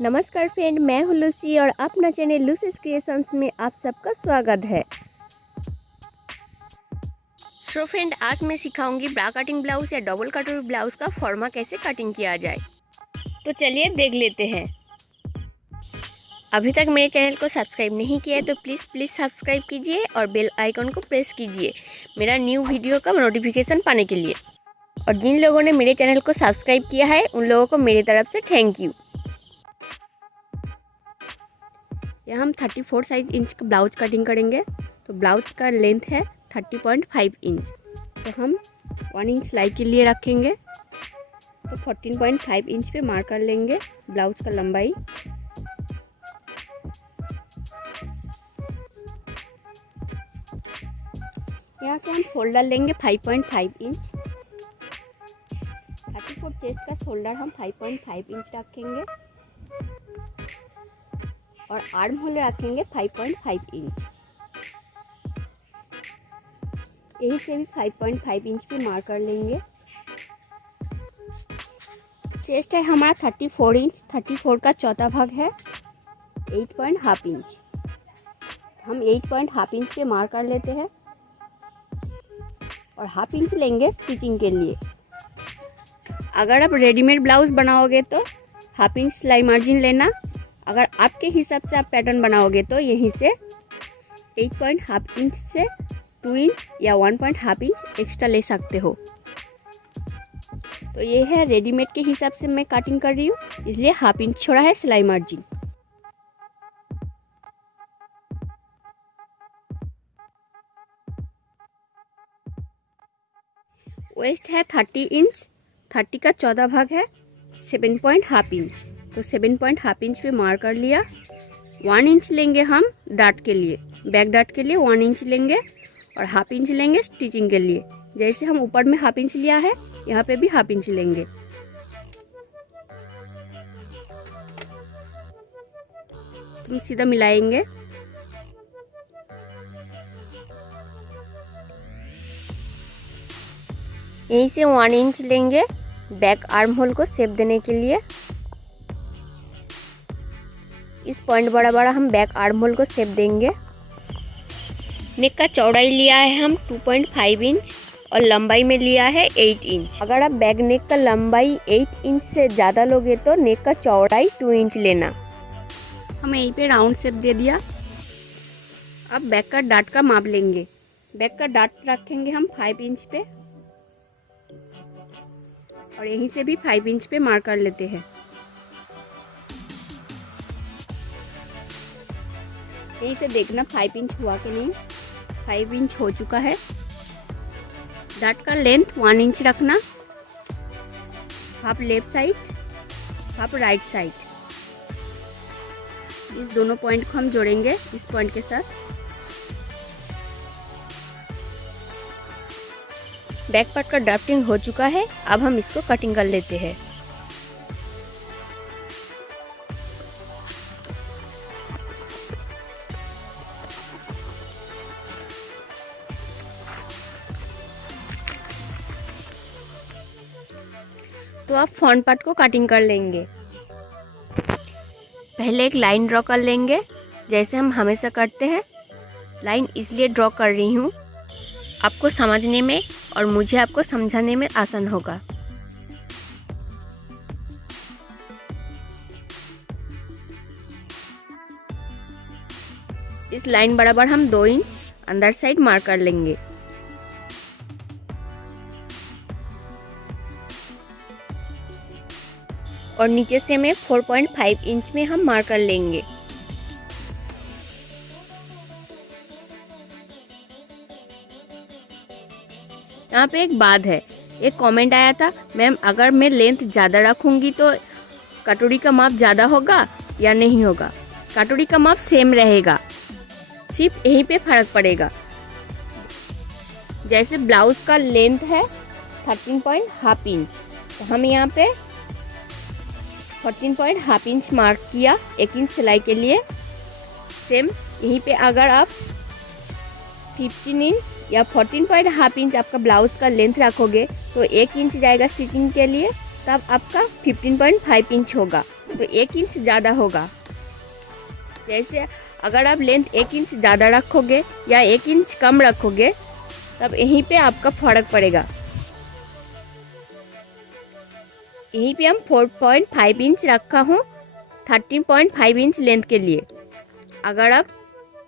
नमस्कार फ्रेंड, मैं हूँ लूसी और अपना चैनल लूसीज क्रिएशंस में आप सबका स्वागत है। सो फ्रेंड, आज मैं सिखाऊंगी ब्रा कटिंग ब्लाउज या डबल कटोरी ब्लाउज का फॉर्मा कैसे कटिंग किया जाए। तो चलिए देख लेते हैं। अभी तक मेरे चैनल को सब्सक्राइब नहीं किया है तो प्लीज़ सब्सक्राइब कीजिए और बेल आइकन को प्रेस कीजिए मेरा न्यू वीडियो का नोटिफिकेशन पाने के लिए। और जिन लोगों ने मेरे चैनल को सब्सक्राइब किया है उन लोगों को मेरी तरफ से थैंक यू। यहाँ हम 34 साइज इंच का ब्लाउज कटिंग करेंगे। तो ब्लाउज का लेंथ है 30.5 इंच। तो हम 1 इंच सिलाई के लिए रखेंगे। तो 14.5 इंच पे मार्क कर लेंगे ब्लाउज का लंबाई। यहाँ से हम शोल्डर लेंगे 5.5 इंच। 34 चेस्ट का शोल्डर हम 5.5 इंच रखेंगे और आर्म होल रखेंगे 5.5 इंच। यही से भी 5.5 इंच पे मार्क कर लेंगे। चेस्ट है हमारा 34 इंच। 34 का चौथा भाग है 8.5 इंच। हम 8.5 इंच पे मार्क कर लेते हैं और हाफ इंच लेंगे स्टिचिंग के लिए। अगर आप रेडीमेड ब्लाउज बनाओगे तो हाफ इंच सिलाई मार्जिन लेना। अगर आपके हिसाब से आप पैटर्न बनाओगे तो यहीं से 8.5 इंच से 2 इंच या 1.5 इंच एक्स्ट्रा ले सकते हो। तो ये है रेडीमेड के हिसाब से मैं कटिंग कर रही हूँ, इसलिए हाफ इंच छोड़ा है सिलाई मार्जिन। वेस्ट है 30 इंच। 30 का चौथा भाग है 7.5 इंच। तो 7.5 इंच पे मार्क कर लिया। 1 इंच लेंगे हम डाट के लिए, बैक डाट के लिए 1 इंच लेंगे और हाफ इंच लेंगे स्टिचिंग के लिए। जैसे हम ऊपर में हाफ इंच लिया है यहाँ पे भी हाफ इंच लेंगे। तुम सीधा मिलाएंगे। यहीं से 1 इंच लेंगे बैक आर्म होल को शेप देने के लिए। इस पॉइंट बड़ा बड़ा हम बैक आर्म होल को शेप देंगे। नेक का चौड़ाई लिया है हम 2.5 इंच और लंबाई में लिया है 8 इंच। अगर आप बैक नेक का लंबाई 8 इंच से ज़्यादा लोगे तो नेक का चौड़ाई 2 इंच लेना। हम यहीं पे राउंड शेप दे दिया। अब बैक का डाट का माप लेंगे। बैक का डाट रखेंगे हम 5 इंच पे और यहीं से भी 5 इंच पे मार्क कर लेते हैं। यहीं से देखना 5 इंच हुआ कि नहीं। 5 इंच हो चुका है। डाट का लेंथ 1 इंच रखना। Half left side, half right side. इस दोनों पॉइंट को हम जोड़ेंगे इस पॉइंट के साथ। बैक पार्ट का ड्राफ्टिंग हो चुका है। अब हम इसको कटिंग कर लेते हैं। तो आप फ्रंट पार्ट को कटिंग कर लेंगे। पहले एक लाइन ड्रॉ कर लेंगे जैसे हम हमेशा करते हैं। लाइन इसलिए ड्रॉ कर रही हूँ आपको समझने में और मुझे आपको समझाने में आसान होगा। इस लाइन बराबर हम 2 इंच अंदर साइड मार्क कर लेंगे। और नीचे से हमें 4.5 इंच में हम मार्क कर लेंगे। यहाँ पे एक बात है, एक कमेंट आया था, मैम अगर मैं लेंथ ज़्यादा रखूँगी तो कटोरी का माप ज़्यादा होगा या नहीं होगा। कटोरी का माप सेम रहेगा, सिर्फ यहीं पे फर्क पड़ेगा। जैसे ब्लाउज का लेंथ है 13.5 इंच, तो हम यहाँ पे 14.5 इंच मार्क किया 1 इंच सिलाई के लिए। सेम यहीं पे अगर आप 15 इंच या 14.5 इंच आपका ब्लाउज का लेंथ रखोगे तो 1 इंच जाएगा स्टिचिंग के लिए, तब आपका 15.5 इंच होगा। तो 1 इंच ज़्यादा होगा। जैसे अगर आप लेंथ 1 इंच ज़्यादा रखोगे या 1 इंच कम रखोगे तब यहीं पे आपका फर्क पड़ेगा। यहीं पे हम 4.5 इंच रखा हूँ 13.5 इंच लेंथ के लिए। अगर आप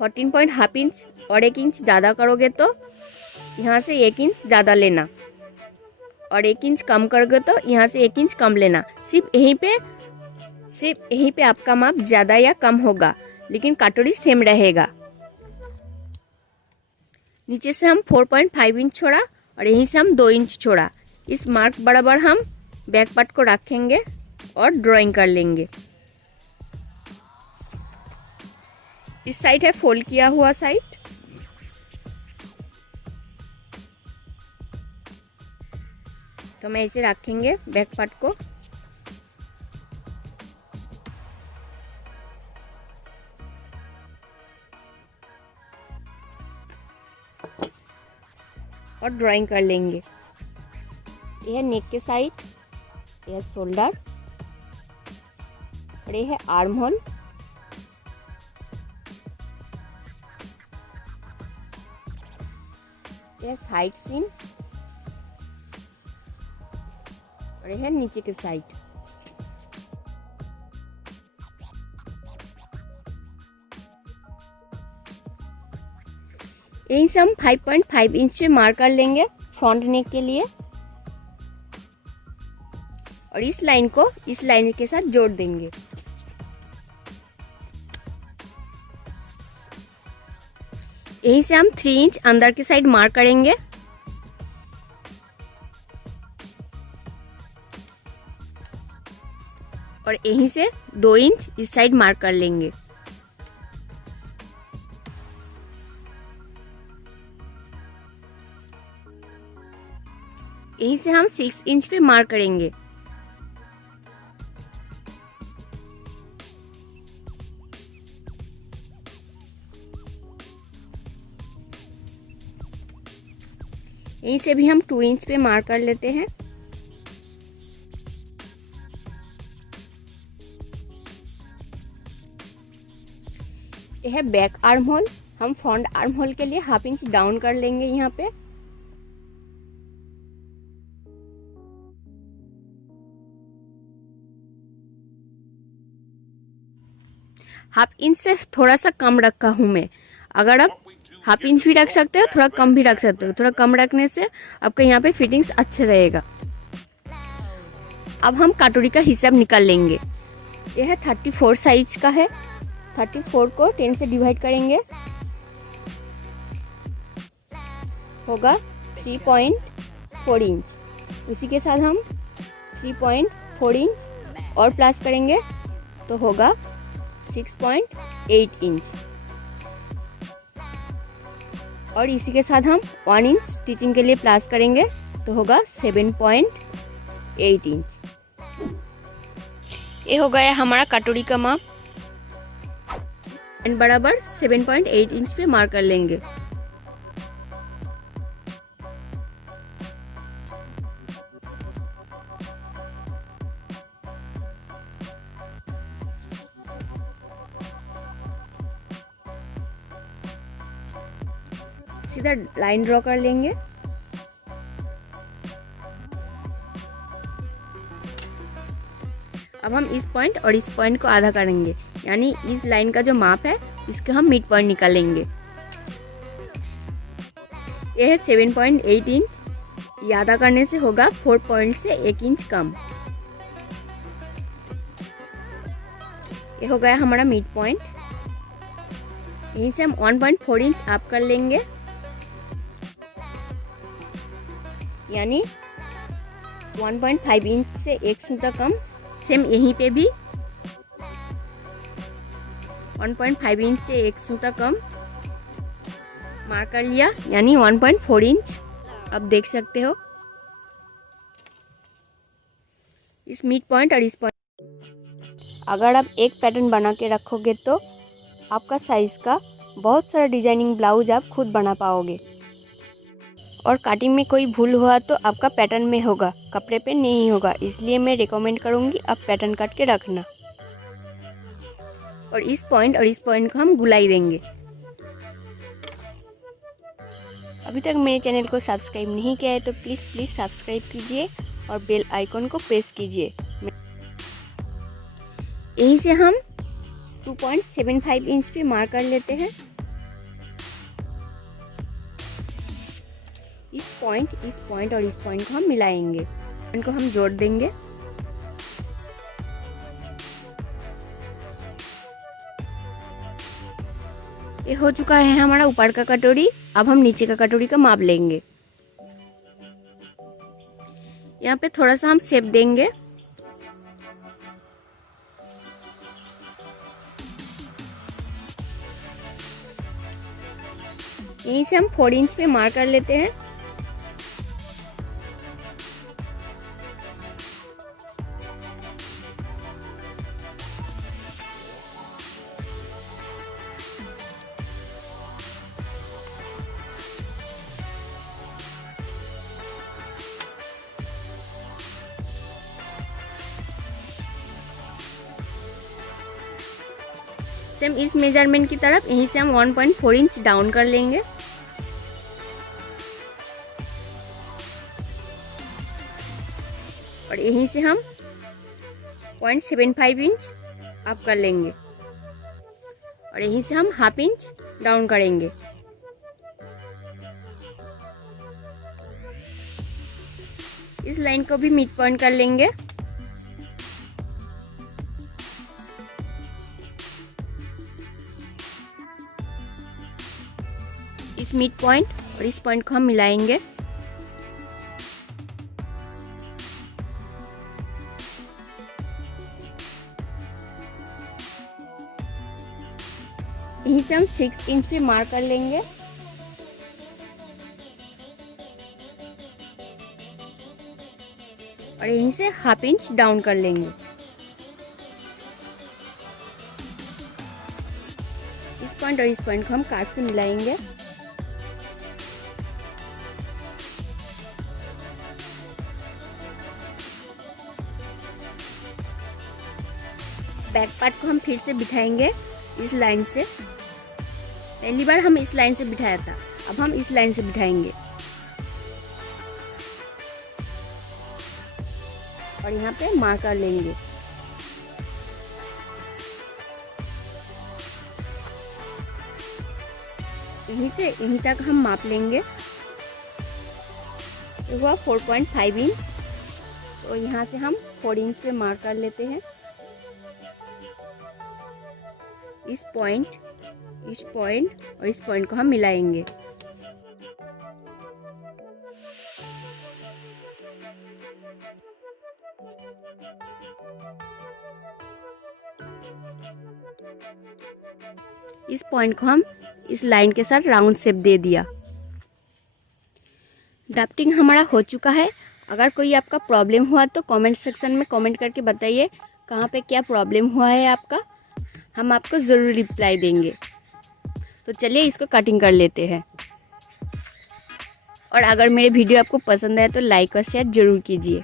14.5 इंच और 1 इंच ज़्यादा करोगे तो यहाँ से 1 इंच ज़्यादा लेना, और 1 इंच कम करोगे तो यहाँ से 1 इंच कम लेना। सिर्फ यहीं पे आपका माप ज़्यादा या कम होगा, लेकिन कटोरी सेम रहेगा। नीचे से हम 4.5 इंच छोड़ा और यहीं से हम 2 इंच छोड़ा। इस मार्क बराबर हम बैक पार्ट को रखेंगे और ड्राइंग कर लेंगे। इस साइड है फोल्ड किया हुआ साइड, तो मैं इसे रखेंगे बैक पार्ट को। और ड्राइंग कर लेंगे। यह है नेक के साइड, यह शोल्डर और यह है आर्म होल। यह साइड सीम और यह है नीचे के साइड। यहीं से हम 5.5 इंच पे मार्क कर लेंगे फ्रंट नेक के लिए, और इस लाइन को इस लाइन के साथ जोड़ देंगे। यहीं से हम 3 इंच अंदर की साइड मार्क करेंगे, और यहीं से 2 इंच इस साइड मार्क कर लेंगे। यहीं से हम 6 इंच पे मार्क करेंगे। यहीं से भी हम 2 इंच पे मार्क कर लेते हैं। यह है बैक आर्म होल। हम फ्रंट आर्म होल के लिए 1/2 इंच डाउन कर लेंगे। यहाँ पे हाफ इंच से थोड़ा सा कम रखा हूँ मैं। अगर आप 1/2 इंच भी रख सकते हो, थोड़ा कम भी रख सकते हो। थोड़ा कम रखने से आपका यहाँ पे फिटिंग्स अच्छा रहेगा। अब हम कटोरी का हिसाब निकाल लेंगे। यह है 34 साइज का है। 34 को 10 से डिवाइड करेंगे, होगा 3.4 इंच। उसी के साथ हम 3.4 इंच और प्लस करेंगे तो होगा 6.8 इंच, और इसी के साथ हम 1 इंच स्टिचिंग के लिए प्लस करेंगे तो होगा 7.8 इंच। ये हो गया हमारा कटोरी का माप। एंड बराबर 7.8 इंच पे मार्क कर लेंगे। सीधा लाइन ड्रॉ कर लेंगे। अब हम इस पॉइंट और इस पॉइंट को आधा करेंगे, यानी इस लाइन का जो माप है इसका हम मिड पॉइंट निकालेंगे। यह है 7.8 इंच। ये आधा करने से होगा 4 पॉइंट से 1 इंच कम। ये हो गया हमारा मिड पॉइंट। यहीं से हम 1.4 इंच अप कर लेंगे, यानी 1.5 इंच से 1 सूता कम। सेम यहीं पे भी 1.5 इंच से 1 सूता कम मार्क कर लिया, यानी 1.4 इंच। अब देख सकते हो इस मिड पॉइंट और इस पॉइंट। अगर आप एक पैटर्न बना के रखोगे तो आपका साइज़ का बहुत सारा डिजाइनिंग ब्लाउज आप खुद बना पाओगे, और कटिंग में कोई भूल हुआ तो आपका पैटर्न में होगा, कपड़े पे नहीं होगा। इसलिए मैं रिकमेंड करूँगी आप पैटर्न काट के रखना। और इस पॉइंट को हम गुलाई देंगे। अभी तक मेरे चैनल को सब्सक्राइब नहीं किया है तो प्लीज़ सब्सक्राइब कीजिए और बेल आइकन को प्रेस कीजिए। यहीं से हम 2.75 इंच पे मार्क कर लेते हैं। इस पॉइंट और इस पॉइंट को हम मिलाएंगे, इनको हम जोड़ देंगे। ये हो चुका है हमारा ऊपर का कटोरी। अब हम नीचे का कटोरी का माप लेंगे। यहाँ पे थोड़ा सा हम शेप देंगे। यहीं से हम 4 इंच पे मार्क कर लेते हैं। सेम इस मेजरमेंट की तरफ यहीं से हम 1.4 इंच डाउन कर लेंगे। और यहीं से हम 0.75 इंच अप कर लेंगे और यहीं से हम हाफ इंच डाउन करेंगे। इस लाइन को भी मिड पॉइंट कर लेंगे। इस मिड पॉइंट और इस पॉइंट को हम मिलाएंगे। यहीं से हम 6 इंच पे मार्क कर लेंगे। और यहीं से हाफ इंच डाउन कर लेंगे। इस पॉइंट और इस पॉइंट को हम काट से मिलाएंगे। बैक पार्ट को हम फिर से बिठाएंगे इस लाइन से। पहली बार हम इस लाइन से बिठाया था, अब हम इस लाइन से बिठाएंगे। और यहाँ पे मार्क कर लेंगे। यहीं से यहीं तक हम माप लेंगे। ये हुआ 4.5 इंच। तो यहाँ से हम 4 इंच पे मार्क कर लेते हैं। इस पॉइंट और इस पॉइंट को हम मिलाएंगे। इस पॉइंट को हम इस लाइन के साथ राउंड शेप दे दिया। ड्राफ्टिंग हमारा हो चुका है। अगर कोई आपका प्रॉब्लम हुआ तो कमेंट सेक्शन में कमेंट करके बताइए कहाँ पे क्या प्रॉब्लम हुआ है आपका, हम आपको ज़रूर रिप्लाई देंगे। तो चलिए इसको कटिंग कर लेते हैं। और अगर मेरे वीडियो आपको पसंद आए तो लाइक और शेयर ज़रूर कीजिए।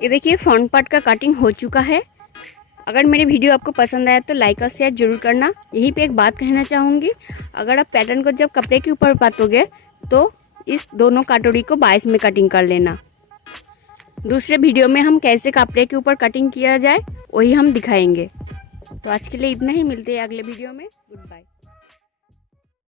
ये देखिए फ्रंट पार्ट का कटिंग हो चुका है। अगर मेरे वीडियो आपको पसंद आया तो लाइक और शेयर जरूर करना। यहीं पे एक बात कहना चाहूँगी, अगर आप पैटर्न को जब कपड़े के ऊपर पातोगे तो इस दोनों कटोरी को 22 में कटिंग कर लेना। दूसरे वीडियो में हम कैसे कपड़े के ऊपर कटिंग किया जाए वही हम दिखाएंगे। तो आज के लिए इतना ही, मिलते हैं अगले वीडियो में। Good bye.